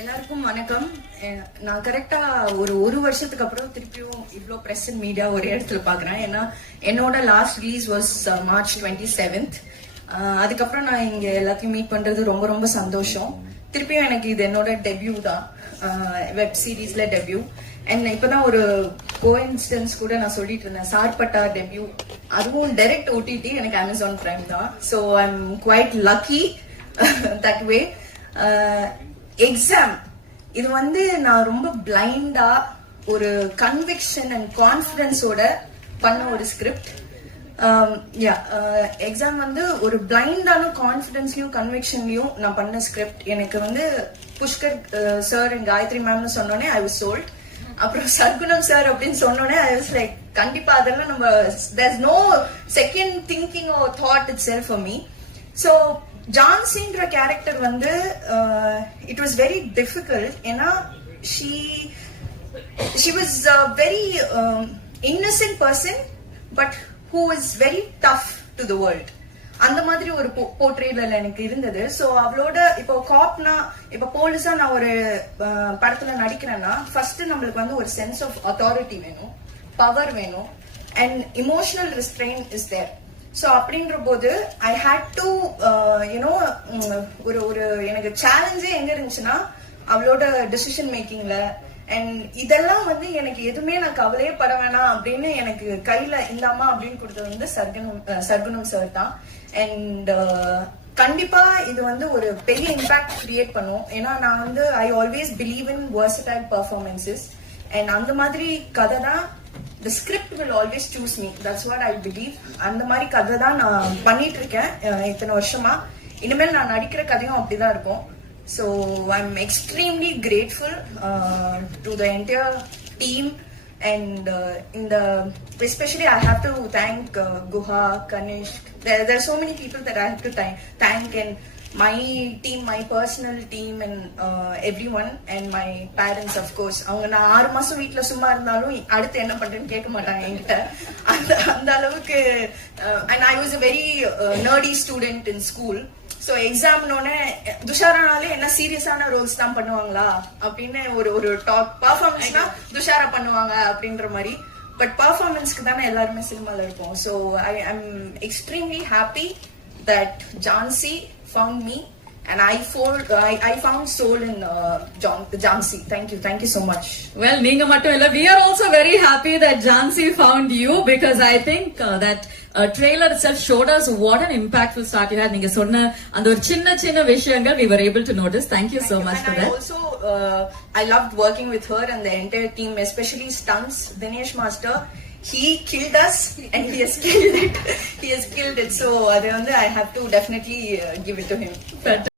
எல்லாருக்கும் வணக்கம். நான் கரெக்டா ஒரு வருஷத்துக்கு அப்புறம் திருப்பியும் இவ்வளோ பிரஸ் அண்ட் மீடியா ஒரே இடத்துல பாக்குறேன். ஏன்னா என்னோட last release was March 27th. அதுக்கப்புறம் நான் இங்க எல்லாத்தையும் மீட் பண்றது ரொம்ப ரொம்ப சந்தோஷம். திருப்பியும் எனக்கு இது என்னோட டெபியூ தான், வெப் சீரீஸ்ல டெபியூ. அண்ட் இப்பதான் ஒரு கோஇன்சிடென்ஸ் கூட நான் சொல்லிட்டு இருந்தேன், சார்பட்டா டெபியூ, அதுவும் டைரக்ட் ஓடிடி, எனக்கு Amazon Prime தான். So I am quite lucky that way. Exam இது நான் ரொம்ப பிளைண்டா ஒரு கன்விக்ஷன் அண்ட் கான்பிடன்ஸோட பண்ண ஒரு ஸ்கிரிப்ட். எக்ஸாம் ஒரு பிளைண்டான கான்பிடன்ஸ்லயும் கன்விக்ஷன்லயும் நான் பண்ண ஸ்கிரிப்ட். எனக்கு புஷ்கர் சார் அண்ட் காயத்ரி மேம்னு சொன்னோடனே ஐ வாஸ் சோல்ட். அப்புறம் சர்க்குணம் சார் அப்படின்னு சொன்னோடனே ஐ வாஸ் லைக், கண்டிப்பா அதெல்லாம் நம்ம there is no second thinking or thought itself for me. So ஜான்சின்ற character it was very difficult. ஏன்னா she was a very innocent person but who was very tough to the world. அந்த மாதிரி ஒரு போர்ட்ரேட்ல எனக்கு இருந்தது. So அவளோட இப்போ காப்னா, இப்போ போலீஸா நான் ஒரு படத்துல நடிக்கிறேன்னா ஃபர்ஸ்ட் நம்மளுக்கு ஒரு சென்ஸ் ஆஃப் அத்தாரிட்டி வேணும், பவர் வேணும், and emotional restrain is there. So அப்படின்ற போது ஐ ஹேட் டு ஒரு எனக்கு சேலஞ்சே எங்க இருந்துச்சுன்னா அவளோட டிசிஷன் மேக்கிங்ல. அண்ட் இதெல்லாம் எனக்கு எதுவுமே நான் கவலையே பட வேணாம் அப்படின்னு எனக்கு கையில இந்தாமா அப்படின்னு கொடுத்தது சர்க்குணம் சார் தான். அண்ட் கண்டிப்பா இது ஒரு பெரிய இம்பாக்ட் கிரியேட் பண்ணும். ஏன்னா நான் I always believe in versatile performances. And அந்த மாதிரி கதை தான், the script will always choose me. That's what I believe. அந்த மாதிரி கதை தான் நான் பண்ணிட்டு இருக்கேன் இத்தனை வருஷமா. இனிமேல் நான் நடிக்கிற கதையும் அப்படிதான் இருக்கும். So I'm extremely grateful to the entire team and especially I have to thank Guha, Kanishk. There are so many people that I have to thank, and my team, my personal team, and everyone, and my parents of course. அவங்க நான் 6 மாசம் வீட்டுல சும்மா இருந்தாலும் அடுத்து என்ன பண்றேன்னு கேட்க மாட்டாங்க என்கிட்ட. அந்த அளவுக்கு. and I was a very nerdy student in school. So எக்ஸாம்னோடனே துஷாரானாலே என்ன சீரியஸான ரோல்ஸ் தான் பண்ணுவாங்களா அப்படின்னு ஒரு டாப் பர்ஃபார்மன்ஸ்னா துஷாரா பண்ணுவாங்க அப்படின்ற மாதிரி. பட் பர்ஃபார்மன்ஸ்க்கு தானே எல்லாருமே சினிமால இருப்போம். So I am extremely happy that Jhansi found me and I found soul in Jhansi. Thank you so much. Well, neenga mattum illa, we are also very happy that Jhansi found you, because I think that trailer itself showed us what an impactful start you had. Neenga sonna and or chinna vishayangal we were able to notice. Thank you so much for that. Also I loved working with her and the entire team, especially stunts. Dinesh Master, he killed us and he has killed it. So I have to definitely give it to him.